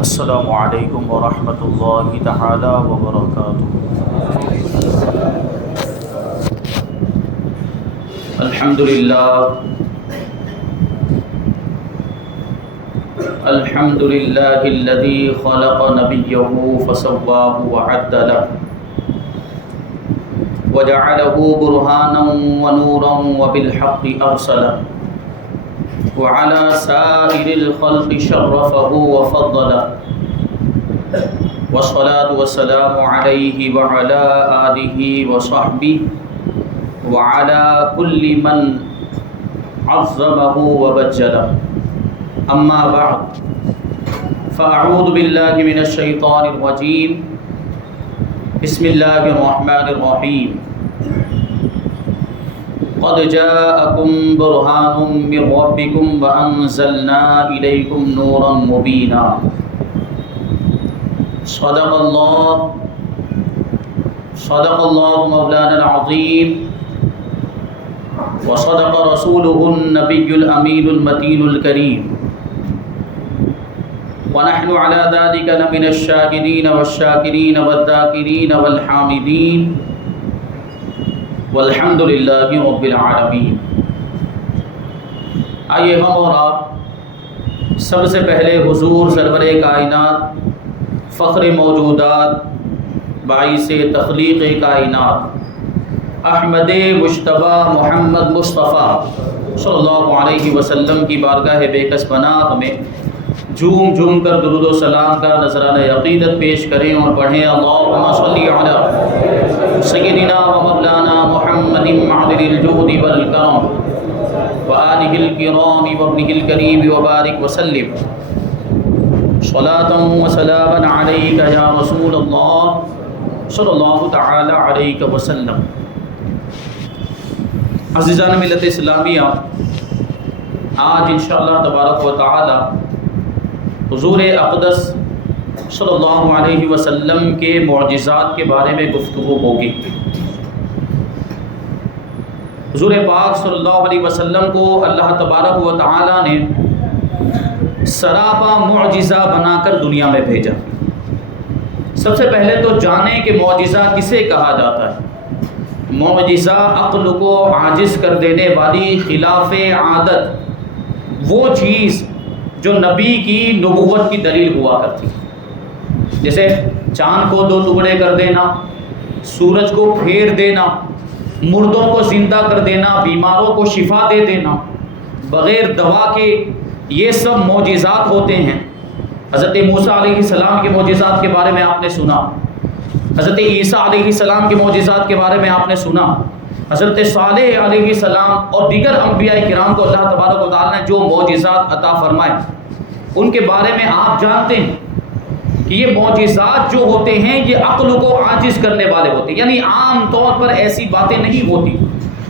السلام علیکم ورحمۃ اللہ تعالی وبرکاتہ۔ الحمد للہ الذی خلق نبیہ فسواہ وعدلہ وجعلہ برہانا ونورا وبالحق ارسلہ وعلى سائر الخلق شرفه وفضله والصلاة والسلام عليه وعلى آله وصحبه وعلى كل من عظمه وبجله أما بعد فأعوذ بالله من الشيطان الرجيم بسم الله الرحمن الرحيم قد جاءكم برهان من ربكم وأنزلنا إليكم نورا مبينا صدق الله مولانا العظيم وصدق رسوله النبي الأمين المتين الكريم ونحن على ذلك لمن الشاهدين والشاكرين والذاكرين والحامدين والحمد للہ رب العالمین۔ آئیے ہم اور آپ سب سے پہلے حضور سرور کائنات، فخر موجودات، باعث تخلیق کائنات، احمد مجتبی محمد مصطفیٰ صلی اللہ علیہ وسلم کی بارگاہ بے کس پناہ میں جھوم جھوم کر درود و سلام کا نذرانہ عقیدت پیش کریں اور پڑھیں اللہم صلی علی سیدنا و مولانا محمد معدن الجود والکرم وآلہ الکرام وابنہ الکریم وبارک وسلم صلاۃ و سلاما علیک یا رسول اللہ صلی اللہ تعالی علیہ وسلم۔ عزیزان ملت اسلامیہ، آج انشاءاللہ تبارک و تعالی حضور اقدس صلی اللہ علیہ وسلم کے معجزات کے بارے میں گفتگو ہوگی۔ حضور پاک صلی اللہ علیہ وسلم کو اللہ تبارک و تعالی نے سراپا معجزہ بنا کر دنیا میں بھیجا۔ سب سے پہلے تو جانیں کہ معجزہ کسے کہا جاتا ہے۔ معجزہ عقل کو عاجز کر دینے والی خلاف عادت وہ چیز جو نبی کی نبوت کی دلیل ہوا کرتی، جیسے چاند کو دو ٹکڑے کر دینا، سورج کو پھیر دینا، مردوں کو زندہ کر دینا، بیماروں کو شفا دے دینا بغیر دوا کے، یہ سب معجزات ہوتے ہیں۔ حضرت موسیٰ علیہ السلام کے معجزات کے بارے میں آپ نے سنا، حضرت عیسیٰ علیہ السلام کے معجزات کے بارے میں آپ نے سنا، حضرت صالح علیہ السلام اور دیگر انبیاء کرام کو اللہ تبارک و تعالیٰ نے جو معجزات عطا فرمائے ان کے بارے میں آپ جانتے ہیں کہ یہ معجزات جو ہوتے ہیں یہ عقل کو عاجز کرنے والے ہوتے ہیں، یعنی عام طور پر ایسی باتیں نہیں ہوتی،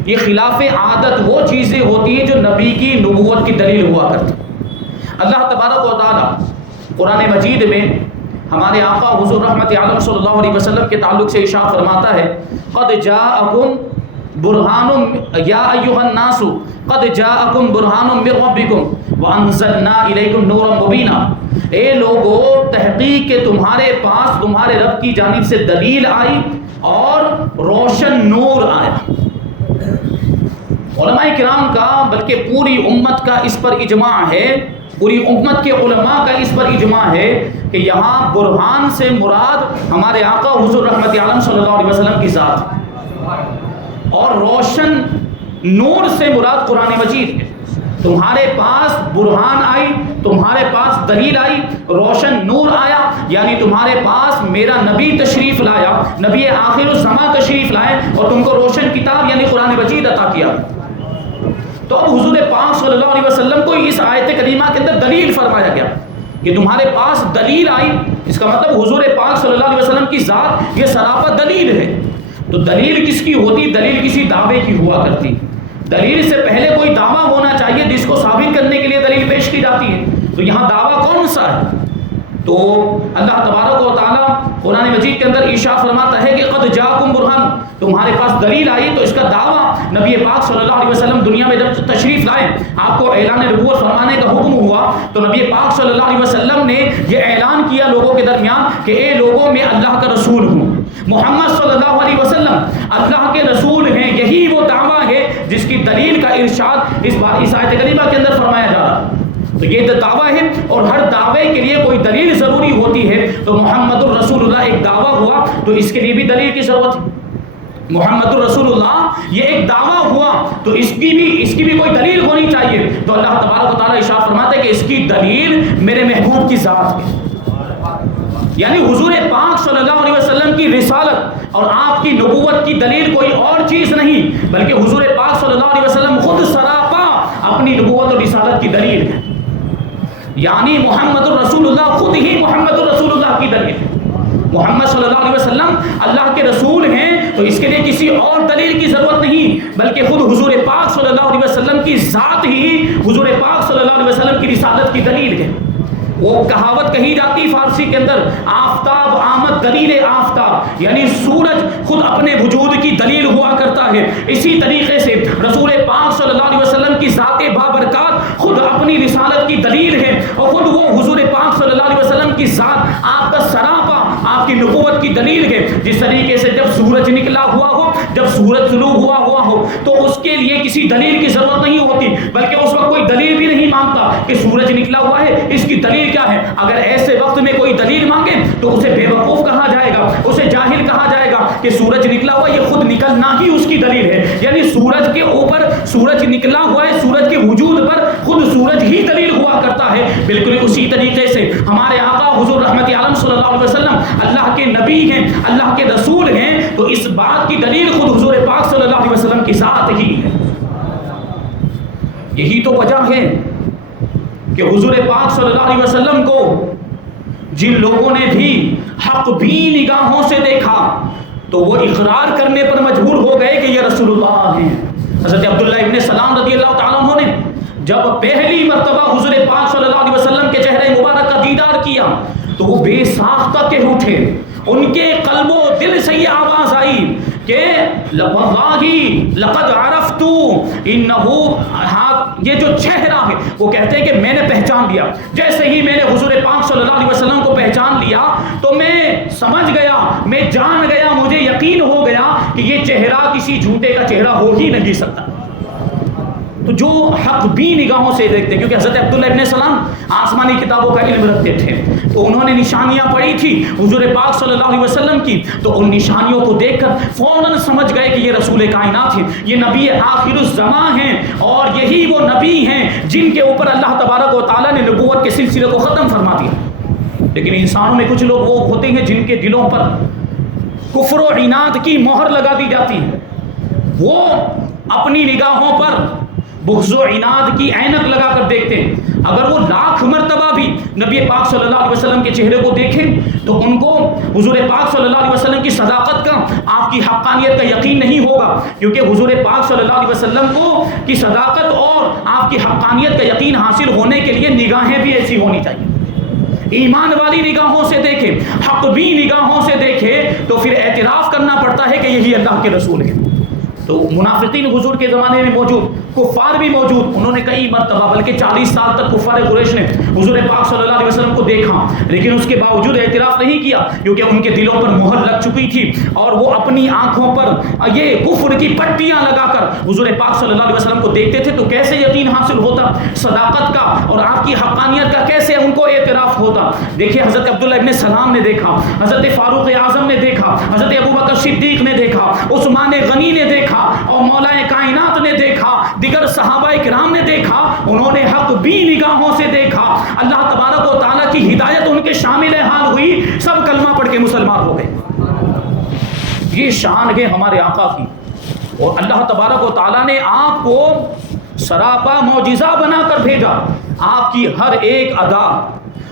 یہ خلاف عادت وہ چیزیں ہوتی ہیں جو نبی کی نبوت کی دلیل ہوا کرتی۔ اللہ تبارک و تعالیٰ قرآن مجید میں ہمارے آقا حضور رحمت عالم صلی اللہ علیہ وسلم کے تعلق سے ارشاد فرماتا ہے قد جاءکم برہان یا ایھا الناس قد جاءکم برہان من ربکم وانزلنا الیکم نورا مبینا، اے لوگو تحقیق کہ تمہارے پاس تمہارے رب کی جانب سے دلیل آئی اور روشن نور آیا۔ علماء کرام کا بلکہ پوری امت کا اس پر اجماع ہے، پوری امت کے علماء کا اس پر اجماع ہے کہ یہاں برہان سے مراد ہمارے آقا حضور رحمت عالم صلی اللہ علیہ وسلم کی ذات ہے، اور روشن نور سے مراد قرآن مجید ہے۔ تمہارے پاس برہان آئی، تمہارے پاس دلیل آئی، روشن نور آیا، یعنی تمہارے پاس میرا نبی تشریف لایا، نبی آخر الزمان تشریف لائے اور تم کو روشن کتاب یعنی قرآن مجید عطا کیا۔ تو اب حضور پاک صلی اللہ علیہ وسلم کو اس آیت کریمہ کے اندر دلیل فرمایا گیا کہ تمہارے پاس دلیل آئی، اس کا مطلب حضور پاک صلی اللہ علیہ وسلم کی ذات یہ سراپا دلیل ہے۔ تو دلیل کس کی ہوتی؟ دلیل کسی دعوے کی ہوا کرتی۔ دلیل سے پہلے کوئی دعویٰ ہونا چاہیے جس کو ثابت کرنے کے لیے دلیل پیش کی جاتی ہے۔ تو یہاں دعویٰ کون سا ہے؟ تو اللہ تبارک و تعالیٰ قرآن مجید کے اندر ارشاد فرماتا ہے کہ قد جاءکم برہان، تمہارے پاس دلیل آئی، تو اس کا دعویٰ نبی پاک صلی اللہ علیہ وسلم دنیا میں جب تشریف لائے، آپ کو اعلان نبوت فرمانے کا حکم ہوا، تو نبی پاک صلی اللہ علیہ وسلم نے یہ اعلان کیا لوگوں کے درمیان کہ اے لوگوں، میں اللہ کا رسول ہوں، محمد صلی اللہ علیہ وسلم اللہ کے رسول ہیں۔ یہی وہ دعویٰ ہے جس کی دلیل کا ارشاد اس آیت کریمہ کے اندر فرمایا جا رہا ہے۔ تو یہ دعویٰ ہے، اور ہر دعوے کے لیے کوئی دلیل ضروری ہوتی ہے، تو محمد الرسول اللہ ایک دعویٰ ہوا، تو اس کے لیے بھی دلیل کی ضرورت ہے۔ محمد الرسول اللہ یہ ایک دعویٰ ہوا، تو اس کی بھی کوئی دلیل ہونی چاہیے۔ تو اللہ تبارک و تعالیٰ ارشاد فرماتے ہیں کہ اس کی دلیل میرے محبوب کی ذات ہے، یعنی حضور پاک صلی اللہ علیہ وسلم کی رسالت اور آپ کی نبوت کی دلیل کوئی اور چیز نہیں، بلکہ حضور پاک صلی اللہ علیہ وسلم خود سراپا اپنی نبوت اور رسالت کی دلیل ہے، یعنی محمد الرسول اللہ خود ہی محمد الرسول اللہ کی دلیل ہے۔ محمد صلی اللہ علیہ وسلم اللہ کے رسول ہیں، تو اس کے لیے کسی اور دلیل کی ضرورت نہیں، بلکہ خود حضور پاک صلی اللہ علیہ وسلم کی ذات ہی حضور پاک صلی اللہ علیہ وسلم کی رسالت کی دلیل ہے۔ وہ کہاوت کہی جاتی فارسی کے اندر، آفتاب آمد دلیل آفتاب، یعنی سورج خود اپنے وجود کی دلیل ہوا کرتا ہے۔ اسی طریقے سے رسول پاک صلی اللہ علیہ وسلم کی ذات بابرکات خود اپنی رسالت کی دلیل ہے، اور خود وہ حضور پاک صلی اللہ علیہ وسلم کی ذات آپ کا سراپا آپ کی نبوت کی دلیل ہے۔ جس طریقے سے جب سورج نکلا ہوا ہو، جب سورج طلوع ہوا ہو، تو اس کے لیے کسی دلیل کی ضرورت نہیں ہوتی، بلکہ اس وقت کوئی دلیل بھی نہیں مانگتا کہ سورج نکلا ہوا ہے، اس کی دلیل کیا ہے۔ اگر ایسے وقت میں کوئی دلیل مانگے تو اسے بے وقوف کہا جائے گا، اسے جاہل کہا جائے گا کہ سورج نکلا ہوا، یہ خود نکلنا ہی اس کی دلیل ہے، یعنی سورج کے اوپر سورج نکلا ہوا ہے، سورج کے وجود پر خود سورج ہی دلیل ہوا کرتا ہے۔ بالکل اسی طریقے سے ہمارے آقا حضور رحمت عالم صلی اللہ علیہ وسلم اللہ کے نبی ہیں، اللہ کے رسول ہیں، تو اس بات کی دلیل خود حضور پاک صلی اللہ علیہ وسلم کی ذات ہی ہے۔ یہی تو وجہ ہے کہ حضور پاک صلی اللہ علیہ وسلم کو جن لوگوں نے بھی حق بھی نگاہوں سے دیکھا تو وہ اقرار کرنے پر مجبور ہو گئے کہ یہ رسول اللہ ہیں۔ حضرت عبداللہ ابن سلام رضی اللہ تعالیٰ عنہ نے جب پہلی مرتبہ حضور پاک صلی اللہ علیہ وسلم کے چہرے مبارک کا دیدار کیا تو وہ بے ساختہ کہہ اٹھے، ان کے قلب و دل سے یہ آواز آئی کہ واللہ لقد عرفت انہ، یہ جو چہرہ ہے، وہ کہتے ہیں کہ میں نے پہچان لیا۔ جیسے ہی میں نے حضور پاک صلی اللہ علیہ وسلم کو پہچان لیا تو میں سمجھ گیا، میں جان گیا، مجھے یقین ہو گیا کہ یہ چہرہ کسی جھوٹے کا چہرہ ہو ہی نہیں سکتا۔ تو جو حق بھی نگاہوں سے دیکھتے، کیونکہ حضرت عبداللہ ابن سلام آسمانی کتابوں کا علم رکھتے تھے، تو انہوں نے نشانیاں پڑھی تھی حضور پاک صلی اللہ علیہ وسلم کی، تو ان نشانیوں کو دیکھ کر فوراً سمجھ گئے کہ یہ رسول کائنات ہیں، یہ نبی آخر الزماں ہیں، اور یہی وہ نبی ہیں جن کے اوپر اللہ تبارک و تعالیٰ نے نبوت کے سلسلے کو ختم فرما دیا۔ لیکن انسانوں میں کچھ لوگ وہ ہوتے ہیں جن کے دلوں پر کفر و عناد کی مہر لگا دی جاتی ہے، وہ اپنی نگاہوں پر بغض و عناد کی عینک لگا کر دیکھتے ہیں۔ اگر وہ لاکھ مرتبہ بھی نبی پاک صلی اللہ علیہ وسلم کے چہرے کو دیکھیں تو ان کو حضور پاک صلی اللہ علیہ وسلم کی صداقت کا، آپ کی حقانیت کا یقین نہیں ہوگا، کیونکہ حضور پاک صلی اللہ علیہ وسلم کو کی صداقت اور آپ کی حقانیت کا یقین حاصل ہونے کے لیے نگاہیں بھی ایسی ہونی چاہیے، ایمان والی نگاہوں سے دیکھیں، حق بھی نگاہوں سے دیکھیں، تو پھر اعتراف کرنا پڑتا ہے کہ یہی اللہ کے رسول ہیں۔ تو منافقین حضور کے زمانے میں موجود، کفار بھی موجود، انہوں نے کئی مرتبہ بلکہ 40 سال تک کفار قریش نے حضور پاک صلی اللہ علیہ وسلم کو دیکھا، لیکن اس کے باوجود اعتراف نہیں کیا، کیونکہ ان کے دلوں پر مہر لگ چکی تھی، اور وہ اپنی آنکھوں پر یہ کفر کی پٹیاں لگا کر حضور پاک صلی اللہ علیہ وسلم کو دیکھتے تھے، تو کیسے یقین حاصل ہوتا صداقت کا اور آپ کی حقانیت کا، کیسے ان کو اعتراف ہوتا۔ دیکھیے حضرت عبداللہ ابن سلام نے دیکھا، حضرت فاروق اعظم نے دیکھا، حضرت ابوبکر صدیق نے دیکھا، عثمان غنی نے دیکھا، اور مولا کائنات نے دیکھا، دیگر صحابہ کرام نے دیکھا، انہوں نے حق بھی نگاہوں سے دیکھا، اللہ تبارک و تعالیٰ کی ہدایت ان کے شامل حال ہوئی، سب کلمہ پڑھ کے مسلمان ہو گئے۔ یہ شان ہے ہمارے آقا کی، اور اللہ تبارک و تعالیٰ نے آپ کو سراپا معجزہ بنا کر بھیجا۔ آپ کی ہر ایک ادا،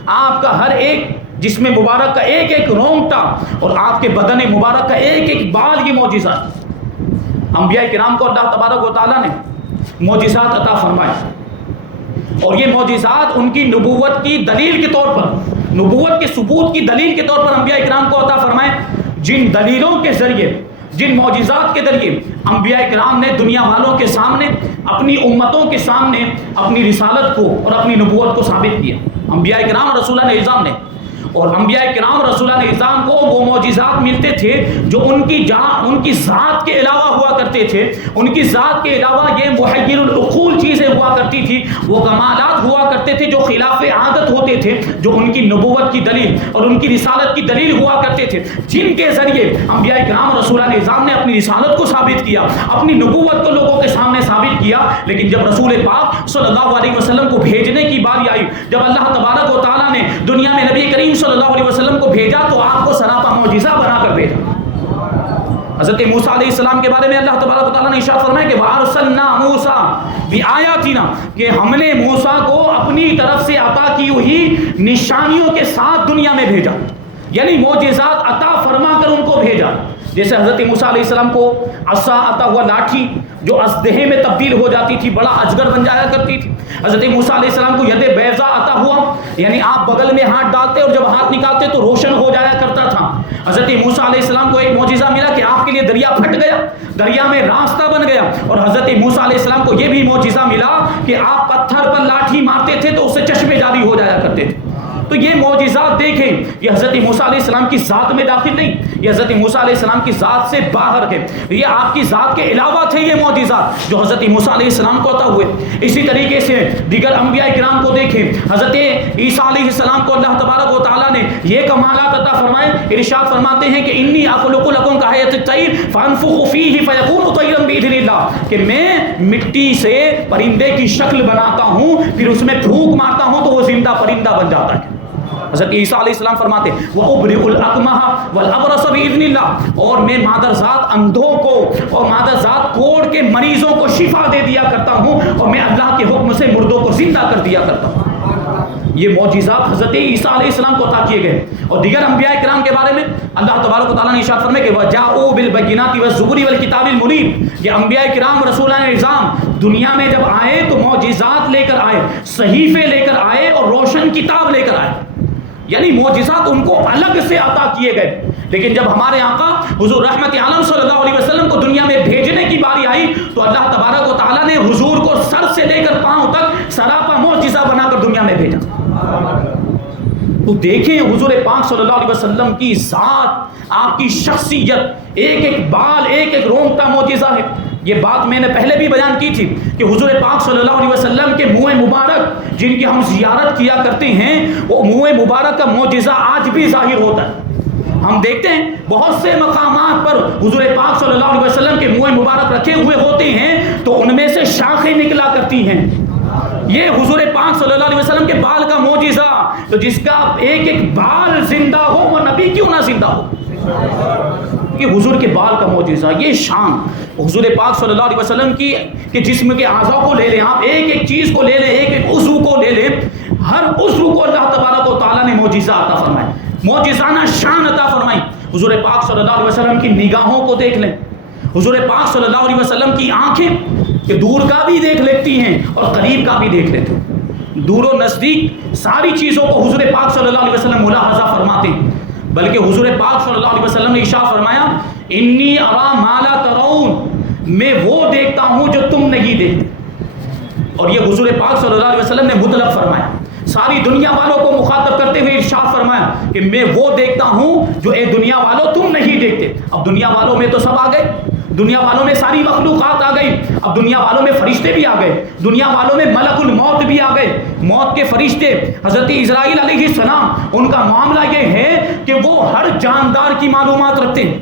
آپ کا ہر ایک جسم مبارک کا ایک ایک رونگٹا اور آپ کے بدن مبارک کا ایک ایک بال یہ معجزہ۔ انبیاء کرام کو اللہ تبارک و تعالیٰ نے معجزات عطا فرمائے، اور یہ معجزات ان کی نبوت کی دلیل کے طور پر نبوت کے ثبوت کی دلیل کے طور پر انبیاء کرام کو عطا فرمائے، جن دلیلوں کے ذریعے، جن معجزات کے ذریعے انبیاء کرام نے دنیا والوں کے سامنے، اپنی امتوں کے سامنے اپنی رسالت کو اور اپنی نبوت کو ثابت کیا۔ انبیاء کرام اور رسولان اعظام نے، اور انبیاء کرام اور رسولان اعظام کو وہ معجزات ملتے تھے جو ان کی ذات کے علاوہ ہوا کرتے تھے، ان کی ذات کے علاوہ یہ محیر العقول چیزیں ہوا کرتی تھی، وہ کمالات ہوا کرتے تھے جو خلاف عادت ہوتے تھے، جو ان کی نبوت کی دلیل اور ان کی رسالت کی دلیل ہوا کرتے تھے، جن کے ذریعے انبیاء کرام اور رسولان اعظام نے اپنی رسالت کو ثابت کیا، اپنی نبوت کو لوگوں کے سامنے ثابت کیا۔ لیکن جب رسول پاک صلی اللہ علیہ وسلم کو بھیجنے کی باری آئی، جب اللہ تبارک و تعالیٰ نے دنیا میں نبی کریم صلی اللہ علیہ وسلم کو بھیجا تو آپ کو سراپا معجزہ بنا کر بھیجا۔ حضرت موسیٰ علیہ السلام کے بارے میں اللہ تبارک و تعالیٰ نے ارشاد فرمایا کہ وَأَرْسَلْنَا مُوسَىٰ بِآيَاتِنَا، کہ ہم نے موسیٰ کو اپنی طرف سے عطا کی ہوئی نشانیوں کے ساتھ دنیا میں بھیجا، یعنی معجزات عطا فرما کر ان کو بھیجا۔ جیسے حضرت موسیٰ علیہ السلام کو عصا عطا ہوا، لاٹھی جو اسدحے میں تبدیل ہو جاتی تھی، بڑا اجگر بن جایا کرتی تھی۔ حضرت موسیٰ علیہ السلام کو ید بیضا عطا ہوا، یعنی آپ بغل میں ہاتھ ڈالتے اور جب ہاتھ نکالتے تو روشن ہو جایا کرتا تھا۔ حضرت موسیٰ علیہ السلام کو ایک معجزہ ملا کہ آپ کے لیے دریا پھٹ گیا، دریا میں راستہ بن گیا۔ اور حضرت موسیٰ علیہ السلام کو یہ بھی معجزہ ملا کہ آپ پتھر پر لاٹھی مارتے تھے تو اس سے چشمے جاری ہو جایا کرتے تھے۔ تو یہ معجزات دیکھیں، یہ حضرت موسیٰ علیہ السلام کی ذات میں داخل نہیں، یہ حضرت موسیٰ علیہ السلام کی ذات سے باہر ہے، یہ آپ کی ذات کے علاوہ تھے یہ معجزات جو حضرت موسیٰ علیہ السلام کو عطا ہوئے۔ اسی طریقے سے دیگر انبیاء کرام کو دیکھیں، حضرت عیسیٰ علیہ السلام کو اللہ تبارک و تعالیٰ نے یہ کمالات عطا فرمائے، ارشاد فرماتے ہیں کہ انی اخلق لکم کہیئۃ الطیر فانفخ فیہ فیکون طیرا باذن اللہ، کہ میں مٹی سے پرندے کی شکل بناتا ہوں، پھر اس میں پھونک مارتا ہوں تو وہ زندہ پرندہ بن جاتا ہے۔ حضرت عیسیٰ علیہ السلام فرماتے ہیں وَأُبْرِئُ الْأَكْمَحَ وَالْأَبْرَصَ بِإِذْنِ اللَّهِ، اور میں مادرزاد اندھوں کو اور مادرزاد کوڑ کے مریضوں کو شفا دے دیا کرتا ہوں، اور میں اللہ کے حکم سے مردوں کو زندہ کر دیا کرتا ہوں۔ یہ معجزات حضرت عیسیٰ علیہ السلام کو عطا کیے گئے۔ اور دیگر انبیاء کرام کے بارے میں اللہ تبارک و تعالیٰ نے ارشاد فرمایا کہ وَجَاءُوا بِالْبَيِّنَاتِ وَالزُّبُرِ وَالْكِتَابِ الْمُنِيرِ، یہ انبیاء کرام رسولان اعظام دنیا میں جب آئے تو معجزات لے کر آئے، صحیفے لے کر آئے اور روشن کتاب لے کر آئے، یعنی معجزات ان کو الگ سے عطا کیے گئے۔ لیکن جب ہمارے آقا حضور رحمت عالم صلی اللہ علیہ وسلم کو دنیا میں بھیجنے کی باری آئی تو اللہ تبارک و تعالیٰ نے حضور کو سر سے لے کر پاؤں تک سراپا معجزہ بنا کر دنیا میں بھیجا۔ تو دیکھیں حضور پاک صلی اللہ علیہ وسلم کی ذات، آپ کی شخصیت، ایک ایک بال، ایک ایک رونگ کا معجزہ ہے۔ یہ بات میں نے پہلے بھی بیان کی تھی کہ حضور پاک صلی اللہ علیہ وسلم کے منہ مبارک جن کی ہم زیارت کیا کرتے ہیں، وہ منہ مبارک کا معجزہ آج بھی ظاہر ہوتا ہے۔ ہم دیکھتے ہیں بہت سے مقامات پر حضور پاک صلی اللہ علیہ وسلم کے منہ مبارک رکھے ہوئے ہوتے ہیں تو ان میں سے شاخیں نکلا کرتی ہیں۔ یہ حضور پاک صلی اللہ علیہ وسلم کے بال کا معجزہ، تو جس کا ایک ایک بال زندہ ہو وہ نبی کیوں نہ زندہ ہو؟ یہ حضور کے بال کا معجزہ، یہ شان حضور پاک صلی اللہ علیہ وسلم کی کہ جسم کے اعضاء کو لے لیں، آپ ایک ایک چیز کو لے لیں، ایک ایک عضو کو لے لیں، ہر عضو کو اللہ تبارک و تعالیٰ نے معجزہ عطا فرمایا، معجزانہ شان عطا فرمائی۔ حضور پاک صلی اللہ علیہ وسلم کی نگاہوں کو دیکھ لیں، حضور پاک صلی اللہ علیہ وسلم کی آنکھیں کہ دور کا بھی دیکھ لیتی ہیں اور قریب کا بھی دیکھ لیتے ہیں، دور و نزدیک ساری چیزوں کو حضور پاک صلی اللہ علیہ وسلم ملاحظہ فرماتے ہیں۔ بلکہ حضور پاک صلی اللہ علیہ وسلم نے ارشاد فرمایا انی ارا ما لا ترون، میں وہ دیکھتا ہوں جو تم نہیں دیکھتے۔ اور یہ حضور پاک صلی اللہ علیہ وسلم نے مطلق فرمایا، ساری دنیا والوں کو مخاطب کرتے ہوئے ارشاد فرمایا کہ میں وہ دیکھتا ہوں جو اے دنیا والوں تم نہیں دیکھتے۔ اب دنیا والوں میں تو سب آ گئے، دنیا والوں میں ساری مخلوقات آ گئی، اب دنیا والوں میں فرشتے بھی آ گئے، دنیا والوں میں ملک الموت بھی آ گئے، موت کے فرشتے حضرت اسرائیل علیہ السلام، ان کا معاملہ یہ ہے کہ وہ ہر جاندار کی معلومات رکھتے ہیں۔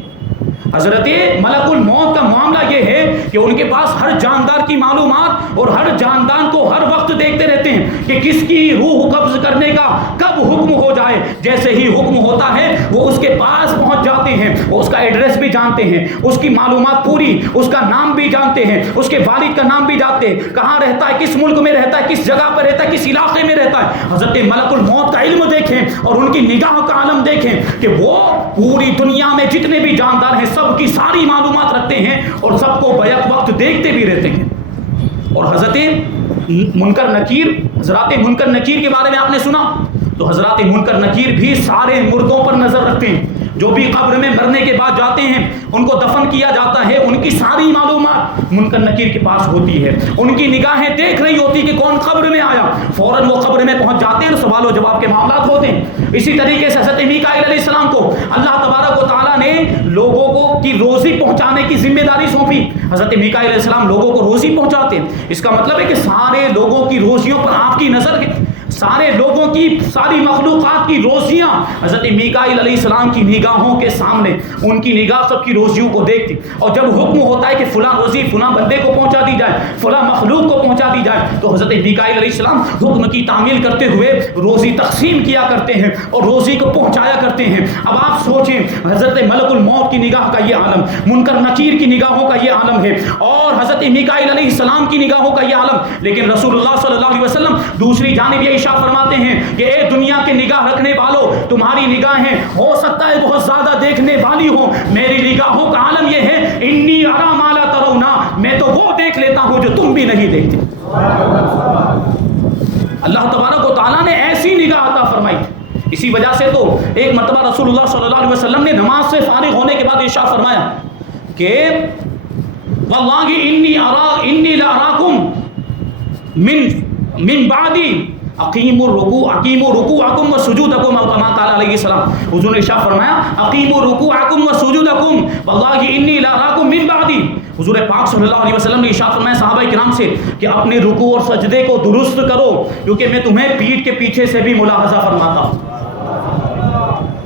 حضرت ملک الموت کا معاملہ یہ ہے کہ ان کے پاس ہر جاندار کی معلومات اور ہر جاندار کو ہر وقت دیکھتے رہتے ہیں کہ کس کی روح قبض کرنے کا کب حکم ہو جائے، جیسے ہی حکم ہوتا ہے وہ اس کے پاس پہنچ جاتے ہیں، وہ اس کا ایڈریس بھی جانتے ہیں، اس کی معلومات پوری، اس کا نام بھی جانتے ہیں، اس کے والد کا نام بھی جانتے ہیں، کہاں رہتا ہے، کس ملک میں رہتا ہے، کس جگہ پر رہتا ہے، کس علاقے میں رہتا ہے۔ حضرت ملک الموت کا علم دیکھیں اور ان کی نگاہ کا عالم دیکھیں کہ وہ پوری دنیا میں جتنے بھی جاندار ہیں سب کی ساری معلومات رکھتے ہیں اور سب کو بیک وقت دیکھتے بھی رہتے ہیں۔ اور حضرت منکر نکیر، حضرات منکر نکیر کے بارے میں آپ نے سنا، تو حضرات منکر نکیر بھی سارے مردوں پر نظر رکھتے ہیں. جو بھی قبر میں مرنے کے بعد جاتے ہیں ان کو دفن کیا جاتا ہے, ان کی ساری معلومات منکر نکیر کے پاس ہوتی ہے. ان کی نگاہیں دیکھ رہی ہوتی کہ کون قبر میں آیا, فوراً وہ قبر میں پہنچ جاتے ہیں, سوال و جواب کے معاملات ہوتے ہیں. اسی طریقے سے حضرت میکائیل علیہ السلام کو اللہ تبارک و تعالیٰ نے لوگوں کو کی روزی پہنچانے کی ذمہ داری سونپی. حضرت میکائیل علیہ السلام لوگوں کو روزی پہنچاتے ہیں. اس کا مطلب ہے کہ سارے لوگوں کی روزیوں پر آپ کی نظر ہے, سارے لوگوں کی ساری مخلوقات کی روزیاں حضرت میکائیل علیہ السلام کی نگاہوں کے سامنے, ان کی نگاہ سب کی روزیوں کو دیکھتی. اور جب حکم ہوتا ہے کہ فلاں روزی فلاں بندے کو پہنچا دی جائے, فلاں مخلوق کو پہنچا دی جائے, تو حضرت میکائیل علیہ السلام حکم کی تعمیل کرتے ہوئے روزی تقسیم کیا کرتے ہیں اور روزی کو پہنچایا کرتے ہیں. اب آپ سوچیں, حضرت ملک الموت کی نگاہ کا یہ عالم, منکر نکیر کی نگاہوں کا یہ عالم ہے, اور حضرت میکائیل علیہ السلام کی نگاہوں کا یہ عالم. لیکن رسول اللہ صلی اللہ علیہ وسلم دوسری جانب یہ ارشاد فرماتے ہیں کہ اے دنیا کے نگاہ رکھنے والوں, تمہاری نگاہیں ہو سکتا ہے بہت زیادہ دیکھنے والی ہوں, میری نگاہوں کا عالم یہ ہے انی ارا ما لا ترونا, میں تو وہ دیکھ لیتا ہوں جو تم بھی نہیں دیکھتے. اللہ تبارک و تعالیٰ نے ایسی نگاہ عطا فرمائی. اسی وجہ سے تو ایک مرتبہ رسول اللہ صلی اللہ علیہ وسلم نے نماز سے فارغ ہونے کے بعد ارشاد فرمایا کہ واللہ انی لا اراکم من بعدی اقیموا رکوعکم وسجودکم, او کما قال علیہ السلام. حضور نے ارشاد فرمایا اقیموا رکوعکم وسجودکم واللہ انی لا اراکم من بعدی. حضور پاک صلی اللہ علیہ وسلم نے ارشاد فرمایا صحابہ کرام سے کہ اپنے رکوع اور سجدے کو درست کرو, کیونکہ میں تمہیں پیٹھ کے پیچھے سے بھی ملاحظہ فرماتا ہوں.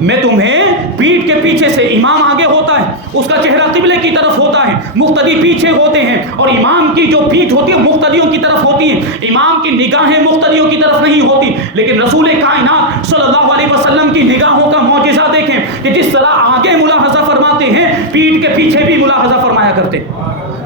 میں تمہیں پیٹھ کے پیچھے سے, امام آگے ہوتا ہے, اس کا چہرہ قبلے کی طرف ہوتا ہے, مقتدی پیچھے ہوتے ہیں, اور امام کی جو پیٹھ ہوتی ہے مقتدیوں کی طرف ہوتی ہے, امام کی نگاہیں مقتدیوں کی طرف نہیں ہوتی. لیکن رسول کائنات صلی اللہ علیہ وسلم کی نگاہوں کا معجزہ دیکھیں کہ جس طرح آگے ملاحظہ فرماتے ہیں پیٹھ کے پیچھے بھی ملاحظہ فرمایا کرتے.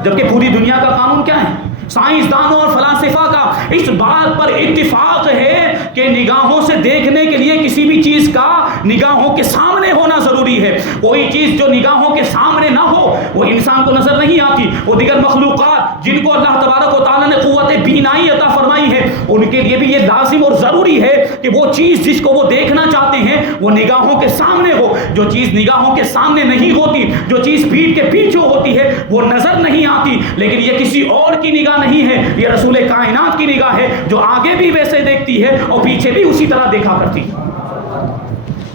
جبکہ پوری دنیا کا قانون کیا ہے؟ سائنسدانوں اور فلاسفہ کا اس بات پر اتفاق ہے کہ نگاہوں سے دیکھنے کے لیے کسی بھی چیز کا نگاہوں کے سامنے ہونا ضروری ہے. کوئی چیز جو نگاہوں کے سامنے نہ ہو وہ انسان کو نظر نہیں آتی. وہ دیگر مخلوقات جن کو اللہ تبارک و تعالیٰ نے قوت بینائی عطا فرمائی ہے, ان کے لیے بھی یہ لازم اور ضروری ہے کہ وہ چیز جس کو وہ دیکھنا چاہتے ہیں وہ نگاہوں کے سامنے ہو. جو چیز نگاہوں کے سامنے نہیں ہوتی, جو چیز پیٹھ کے پیچھے ہوتی ہے, وہ نظر نہیں آتی. لیکن یہ کسی اور کی نگاہ نہیں ہے, یہ رسول کائنات کی نگاہ ہے جو آگے بھی ویسے دیکھتی ہے اور پیچھے بھی اسی طرح دیکھا کرتی ہے.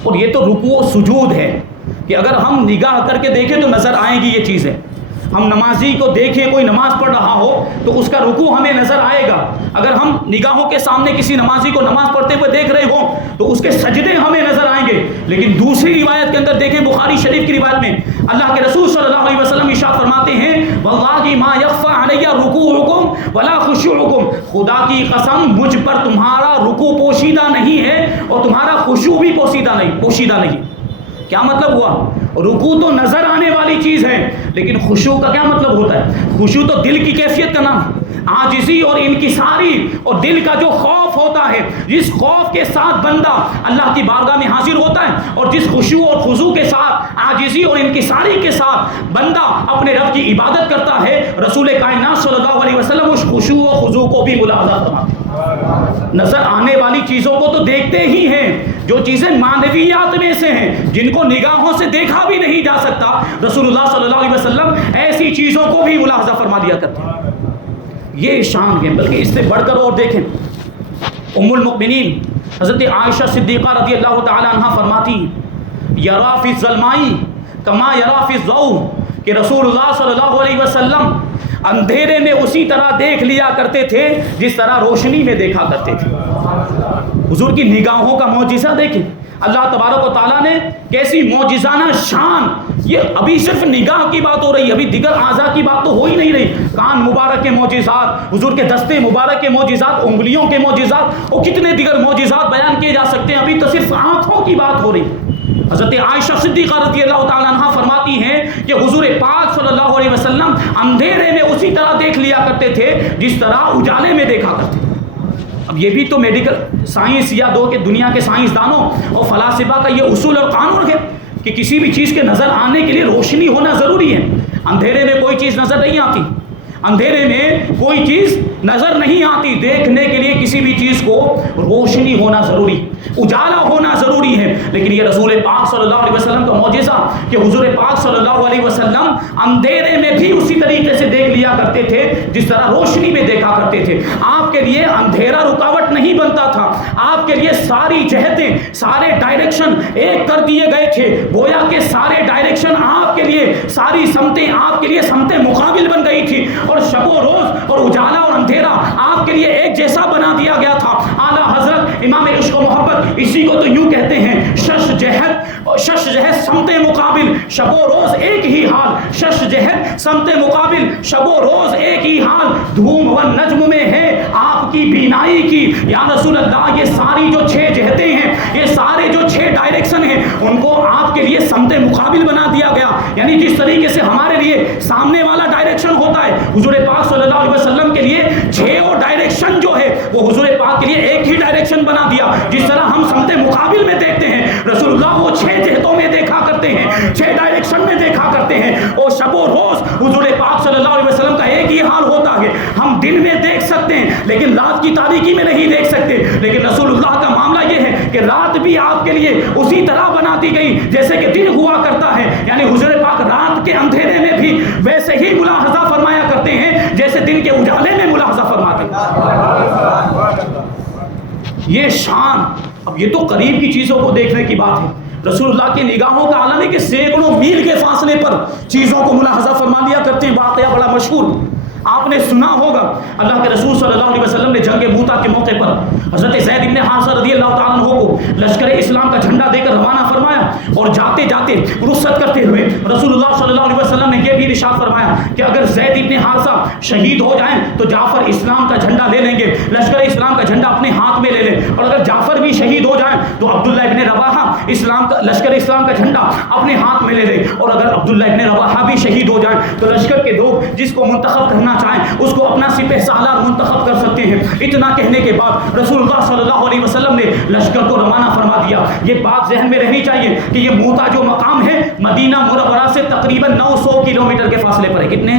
اور یہ تو رکوع و سجود ہے کہ اگر ہم نگاہ کر کے دیکھیں تو نظر آئے گی یہ چیزیں. ہم نمازی کو دیکھیں, کوئی نماز پڑھ رہا ہو تو اس کا رکوع ہمیں نظر آئے گا. اگر ہم نگاہوں کے سامنے کسی نمازی کو نماز پڑھتے ہوئے دیکھ رہے ہوں تو اس کے سجدے ہمیں نظر آئیں گے. لیکن دوسری روایت کے اندر دیکھیں, بخاری شریف کی روایت میں اللہ کے رسول صلی اللہ علیہ وسلم ارشاد فرماتے ہیں واللہ ما یخفى علی رکوعکم ولا خشوعکم, خدا کی قسم مجھ پر تمہارا رکوع پوشیدہ نہیں ہے اور تمہارا خشوع بھی پوشیدہ نہیں. کیا مطلب ہوا؟ رکوع تو نظر آنے والی چیز ہے, لیکن خشوع کا کیا مطلب ہوتا ہے؟ خشوع تو دل کی کیفیت کا نام ہے, عاجزی اور انکساری اور دل کا جو خوف ہوتا ہے, جس خوف کے ساتھ بندہ اللہ کی بارگاہ میں حاضر ہوتا ہے, اور جس خشوع اور خضوع کے ساتھ, عاجزی اور انکساری کے ساتھ بندہ اپنے رب کی عبادت کرتا ہے, رسول کائنات صلی اللہ علیہ وسلم اس خشوع و خضوع کو بھی ملاحظہ فرماتے ہیں. نظر آنے والی چیزوں کو تو دیکھتے ہی ہیں, جو چیزیں معنویات میں سے ہیں, جن کو نگاہوں سے دیکھا بھی نہیں جا سکتا, رسول اللہ صلی اللہ علیہ وسلم ایسی چیزوں کو بھی ملاحظہ فرما دیا کرتے ہیں. یہ شان ہے. بلکہ اس سے بڑھ کر اور دیکھیں, ام المؤمنین حضرت عائشہ صدیقہ رضی اللہ تعالی عنہ فرماتی یرا فی الظلماء کما یرا فی الضوء, کہ رسول اللہ صلی اللہ علیہ وسلم اندھیرے میں اسی طرح دیکھ لیا کرتے تھے جس طرح روشنی میں دیکھا کرتے تھے. حضور کی نگاہوں کا معجزہ دیکھیں, اللہ تبارک و تعالیٰ نے کیسی معجزانہ شان. یہ ابھی صرف نگاہ کی بات ہو رہی ہے, ابھی دیگر اعضاء کی بات تو ہو ہی نہیں رہی. کان مبارک کے معجزات, حضور کے دستے مبارک کے معجزات, انگلیوں کے معجزات, اور کتنے دیگر معجزات بیان کیے جا سکتے ہیں. ابھی تو صرف آنکھوں کی بات ہو رہی. حضرت عائشہ صدیقہ رضی اللہ تعالیٰ عنہ فرماتی ہیں کہ حضور پاک صلی اللہ علیہ وسلم اندھیرے میں اسی طرح دیکھ لیا کرتے تھے جس طرح اجالے میں دیکھا کرتے تھے. اب یہ بھی تو میڈیکل سائنس یا دو کے دنیا کے سائنسدانوں اور فلاسفہ کا یہ اصول اور قانون ہے کہ کسی بھی چیز کے نظر آنے کے لیے روشنی ہونا ضروری ہے. اندھیرے میں کوئی چیز نظر نہیں آتی. اندھیرے میں کوئی چیز نظر نہیں آتی، دیکھنے کے لیے کسی بھی چیز کو روشنی ہونا ضروری، اجالا ہونا ضروری ہے۔ لیکن یہ رسول پاک صلی اللہ علیہ وسلم کا معجزہ کہ حضور پاک صلی اللہ علیہ وسلم اندھیرے میں بھی اسی طریقے سے دیکھ لیا کرتے تھے جس طرح روشنی میں دیکھا کرتے تھے۔ آپ کے لیے اندھیرا رکاوٹ نہیں بنتا تھا، آپ کے لیے ساری جہتیں، سارے ڈائریکشن ایک کر دیے گئے تھے، گویا کہ سارے ڈائریکشن آپ کے لیے، ساری سمتیں آپ کے لیے سمتیں مقابل بن گئی تھی، اور شب و روز اور اجالا اور اندھیرا آپ کے لیے ایک جیسا بنا دیا گیا تھا۔ اعلیٰ حضرت امام عشق و محبت اسی کو تو یوں کہتے ہیں، شش جہت سمت مقابل، شب و روز ایک ہی حال، شش جہت سمت مقابل، شب و روز ایک ہی حال، دھوم و نجم میں ہے آپ کی بینائی کی۔ یا رسول اللہ، یہ ساری جو 6 جہتیں ہیں، یہ سارے جو 6 ڈائریکشن ہیں، ان کو آپ کے لیے سمت مقابل بنا دیا گیا۔ یعنی جس طریقے سے ہمارے لیے سامنے والا ڈائریکشن ہوتا ہے، حضور پاک صلی اللہ علیہ وسلم کے لیے 6 ڈائریکشن جو ہے وہ حضور پاک کے لیے ایک ہی ڈائریکشن بنا دیا۔ جس طرح ہم سمت مقابل میں دیکھتے ہیں، رسول اللہ وہ 6 جہتوں میں دیکھا کرتے ہیں، 6 ڈائریکشن میں دیکھا کرتے ہیں، اور شب و روز حضور پاک صلی اللہ علیہ وسلم کا ایک ہی حال ہوتا ہے۔ ہم دن میں دیکھ سکتے ہیں لیکن رات کی تاریکی میں نہیں دیکھ سکتے، لیکن رسول اللہ کا معاملہ یہ ہے کہ رات بھی آپ کے لیے اسی طرح بنا دی گئی جیسے کہ دن ہوا کرتا ہے۔ یعنی حضور پاک رات کے اندھیرے میں بھی ویسے ہی ملاحظہ فرمایا کرتے ہیں جیسے دن کے اجالے میں ملاحظہ فرماتے ہیں۔ یہ شان، اب یہ تو قریب کی چیزوں کو دیکھنے کی بات ہے، رسول اللہ کی نگاہوں کا عالم ہے کہ سینکڑوں میل کے فاصلے پر چیزوں کو ملاحظہ فرما لیا کرتے ہیں۔ واقعہ بڑا مشہور آپ نے سنا ہوگا، اللہ کے رسول صلی اللہ علیہ وسلم نے جنگ موتا کے موقع پر حضرت زید بن حارثہ رضی اللہ تعالیٰ عنہ کو لشکر اسلام کا جھنڈا دے کر روانہ فرمایا، اور جاتے جاتے رخصت کرتے ہوئے رسول اللہ صلی اللہ علیہ وسلم نے یہ بھی ارشاد فرمایا کہ اگر زید بن حارثہ شہید ہو جائیں تو جعفر اسلام کا جھنڈا لے لیں گے، لشکر اسلام کا جھنڈا اپنے ہاتھ میں لے لیں، اور اگر جعفر بھی شہید ہو جائیں تو عبداللہ ابن رواحہ لشکر اسلام کا جھنڈا اپنے ہاتھ میں لے لیں، اور اگر عبداللہ ابن رواحہ بھی شہید ہو جائیں تو لشکر کے لوگ جس کو منتخب کرنا چاہیں اس کو اپنا سپہ سالار منتخب کر سکتے ہیں۔ اتنا کہنے کے بعد رسول اللہ صلی اللہ علیہ وسلم نے لشکر کو روانہ فرما دیا۔ یہ بات ذہن میں رہنی چاہیے کہ یہ موتا جو مقام ہے مدینہ منورہ سے تقریباً 900 کلومیٹر کے فاصلے پر ہے۔ کتنے؟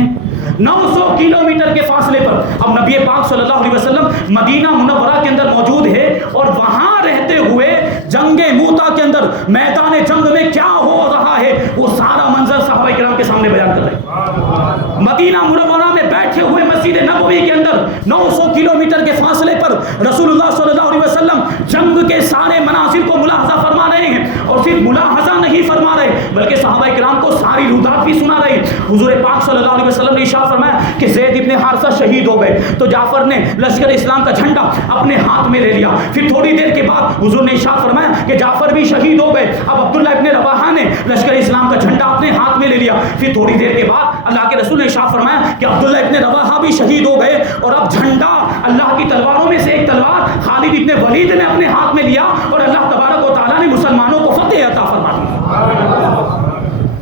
900 کلومیٹر کے فاصلے پر اب نبی پاک صلی اللہ علیہ وسلم مدینہ منورہ کے اندر موجود ہے، اور وہاں رہتے ہوئے جنگ موتا کے اندر میدان جنگ میں کیا ہو رہا ہے وہ سارا منظر صحابہ کرام کے سامنے بیان کر رہے ہیں۔ مدینہ منورہ میں بیٹھے ہوئے مسجد نبوی کے اندر 900 کلومیٹر کے فاصلے پر رسول اللہ صلی اللہ علیہ وسلم جنگ کے سارے مناظر کو ملاحظہ فرما رہے ہیں، اور صرف ملاحظہ نہیں فرما رہے بلکہ صحابہ کرام کو ساری روایات بھی سنا رہے ہیں۔ حضور پاک صلی اللہ علیہ وسلم نے ارشاد فرمایا کہ زید ابن حارثہ شہید ہو گئے تو جعفر نے لشکر اسلام کا جھنڈا اپنے ہاتھ میں لے لیا۔ پھر تھوڑی دیر کے بعد حضور نے ارشاد فرمایا کہ جعفر بھی شہید ہو گئے، اب عبداللہ ابن رواحہ نے لشکر اسلام کا جھنڈا اپنے ہاتھ میں لے لیا۔ پھر تھوڑی دیر کے بعد اللہ کے رسول نے ارشاد فرمایا کہ عبداللہ ابن رواحہ بھی شہید ہو گئے، اور اب جھنڈا اللہ کی تلواروں میں سے ایک تلوار خالد ابن ولید نے اپنے ہاتھ میں لیا، اور اللہ تبارک و تعالیٰ نے مسلمانوں کو فتح عطا فرما دی۔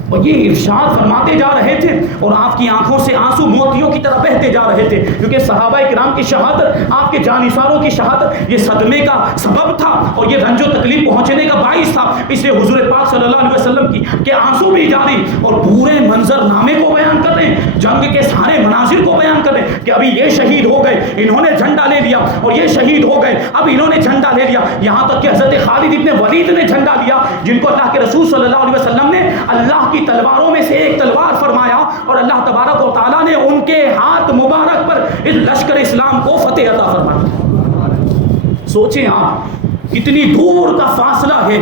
اور یہ ارشاد فرماتے جا رہے تھے اور آپ کی آنکھوں سے آنسو موتیوں کی طرح بہتے جا رہے تھے، کیونکہ صحابہ کرام کی شہادت، آپ کے جانثاروں کی شہادت یہ صدمے کا سبب تھا اور یہ رنج و تکلیف پہنچنے کا باعث تھا۔ اس لیے حضور پاک صلی اللہ علیہ وسلم کے آنسو بھی جاری اور پورے منظر نامے کو بیان کر رہے ہیں، جنگ کے سارے مناظر کو بیان کر رہے ہیں کہ ابھی یہ شہید ہو گئے، انہوں نے جھنڈا لے لیا، اور یہ شہید ہو گئے، اب انہوں نے جھنڈا لے لیا، یہاں تک کہ حضرت خالد ابن ولید نے جھنڈا لیا، جن کو اللہ کے رسول صلی اللہ علیہ وسلم نے اللہ کی تلواروں میں سے ایک تلوار فرمایا، اور اللہ تبارک و تعالیٰ نے ان کے ہاتھ مبارک پر اس لشکر اسلام کو فتح عطا فرمایا۔ سوچیں آپ کتنی دور کا فاصلہ ہے،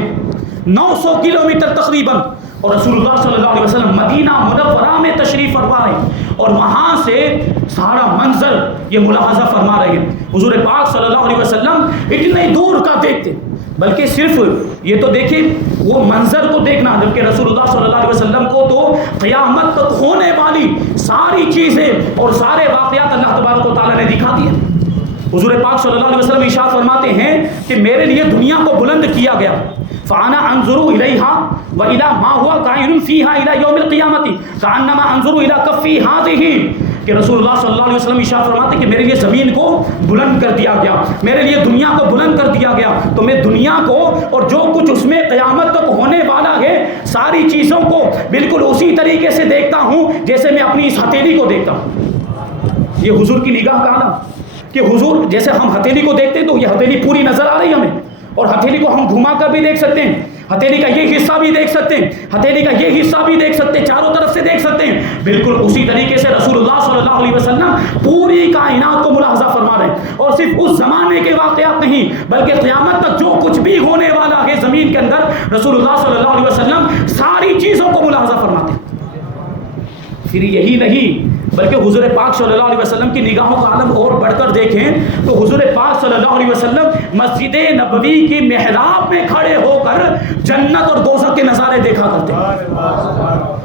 900 کلومیٹر تقریباً، اور رسول اللہ صلی اللہ علیہ وسلم مدینہ منورہ میں تشریف فرما رہے ہیں، اور وہاں سے سارا منظر یہ ملاحظہ فرما رہے ہیں۔ حضور پاک صلی اللہ علیہ وسلم اتنے دور کا دیکھتے، بلکہ صرف یہ تو دیکھیں وہ منظر کو دیکھنا، جبکہ رسول اللہ صلی اللہ علیہ وسلم کو تو قیامت تک ہونے والی ساری چیزیں اور سارے واقعات اللہ تبارک و تعالیٰ نے دکھا دیے۔ حضور پاک صلی اللہ علیہ وسلم ارشاد فرماتے ہیں کہ میرے لیے دنیا کو بلند کیا گیا، فانا انظر الیہا والی ما هو قائم فیہا الی یوم القیامت کانما انظر الی کفی ہذہ، کہ رسول اللہ صلی اللہ علیہ وسلم ارشاد فرماتے ہیں کہ میرے لیے زمین کو بلند کر دیا گیا، میرے لیے دنیا کو بلند کر دیا گیا، تو میں دنیا کو اور جو کچھ اس میں قیامت تک ہونے والا ہے ساری چیزوں کو بالکل اسی طریقے سے دیکھتا ہوں جیسے میں اپنی اس ہتھیلی کو دیکھتا ہوں۔ یہ حضور کی نگاہ کا عالم کہ حضور جیسے ہم ہتھیلی کو دیکھتے ہیں تو یہ ہتھیلی پوری نظر آ رہی ہے ہمیں، اور ہتھیلی کو ہم گھما کر بھی دیکھ سکتے ہیں، ہتھیلی کا یہ حصہ بھی دیکھ سکتے ہیں، ہتھیلی کا یہ حصہ بھی دیکھ سکتے ہیں، چاروں طرف سے دیکھ سکتے ہیں۔ بالکل اسی طریقے سے رسول اللہ صلی اللہ علیہ وسلم پوری کائنات کو ملاحظہ فرما رہے ہیں، اور صرف اس زمانے کے واقعات نہیں بلکہ قیامت تک جو کچھ بھی ہونے والا ہے زمین کے اندر رسول اللہ صلی اللہ علیہ وسلم ساری چیزوں کو ملاحظہ فرماتے ہیں۔ پھر یہی نہیں بلکہ حضور پاک صلی اللہ علیہ وسلم کی نگاہوں کا عالم اور بڑھ کر دیکھیں تو حضور پاک صلی اللہ علیہ وسلم مسجد نبوی کی محراب میں کھڑے ہو کر جنت اور دوزخ کے نظارے دیکھا کرتے ہیں۔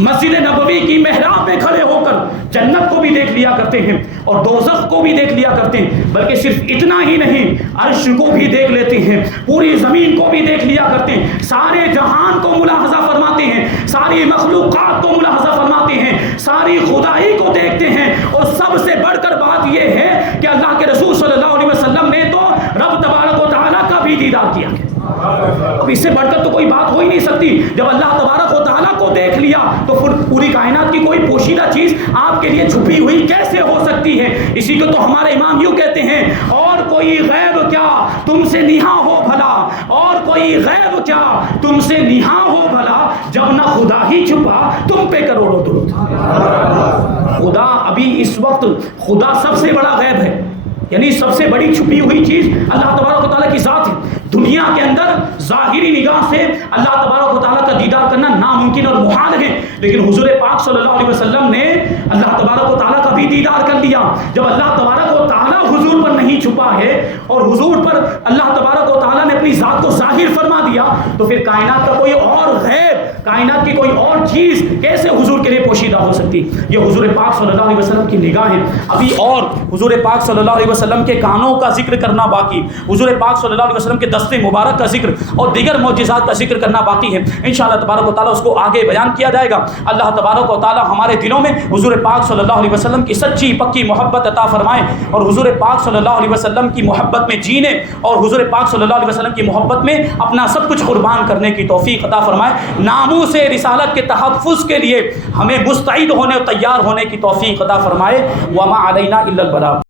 مسجد نبوی کی محراب میں کھڑے ہو کر جنت کو بھی دیکھ لیا کرتے ہیں اور دوزخ کو بھی دیکھ لیا کرتے ہیں، بلکہ صرف اتنا ہی نہیں عرش کو بھی دیکھ لیتے ہیں، پوری زمین کو بھی دیکھ لیا کرتے ہیں، سارے جہان کو ملاحظہ فرماتے ہیں، ساری مخلوقات کو ملاحظہ فرماتے ہیں، ساری خدائی کو دیکھتے ہیں، اور سب سے بڑھ کر بات یہ ہے کہ اللہ کے رسول صلی اللہ علیہ وسلم نے تو رب تبارک و تعالیٰ کا بھی دیدار کیا۔ اب اس سے بڑھ کر تو کوئی بات ہو ہی نہیں سکتی۔ جب اللہ تبارک و تعالیٰ کو دیکھ لیا تو پھر پوری کائنات کی کوئی پوشیدہ چیز آپ کے لیے چھپی ہوئی کیسے ہو سکتی ہے؟ اسی کو تو ہمارے امام یوں کہتے ہیں، اور کوئی غیب کیا تم سے نہاں ہو بھلا، اور کوئی غیب کیا تم سے نہاں ہو بھلا، جب نہ خدا ہی چھپا تم پہ کروڑوں درود۔ خدا ابھی اس وقت خدا سب سے بڑا غیب ہے، یعنی سب سے بڑی چھپی ہوئی چیز اللہ تبارک و تعالیٰ کی ذات ہے۔ دنیا کے اندر ظاہری نگاہ سے اللہ تبارک و تعالیٰ کا دیدار کرنا ناممکن اور محال ہے، لیکن حضور پاک صلی اللہ علیہ وسلم نے اللہ تبارک و تعالیٰ کا بھی دیدار کر لیا۔ جب اللہ تبارک و تعالیٰ حضور پر نہیں چھپا ہے اور حضور پر اللہ تبارک و تعالیٰ نے اپنی ذات کو ظاہر فرما دیا تو پھر کائنات کا کوئی اور غیب، کائنات کی کوئی اور چیز کیسے حضور کے لیے پوشیدہ ہو سکتی؟ یہ حضور پاک صلی اللہ علیہ وسلم کی نگاہ ہے۔ ابھی اور حضور پاک صلی اللہ علیہ وسلم کے کانوں کا ذکر کرنا باقی، حضور پاک صلی اللہ علیہ وسلم کے دست مبارک کا ذکر اور دیگر معجزات کا ذکر کرنا باقی ہے۔ انشاءاللہ تبارک و تعالیٰ اس کو آگے بیان کیا جائے گا۔ اللہ تبارک و تعالیٰ ہمارے دلوں میں حضور پاک صلی اللہ علیہ وسلم کی سچی پکی محبت عطا فرمائے، اور حضور پاک صلی اللہ علیہ وسلم کی محبت میں جینے اور حضور پاک صلی اللہ علیہ وسلم کی محبت میں اپنا سب کچھ قربان کرنے کی توفیق عطا فرمائے۔ ناموس رسالت کے تحفظ کے لیے ہمیں مستعد ہونے اور تیار ہونے کی توفیق عطا فرمائے۔ وما علینا الا البلاغ۔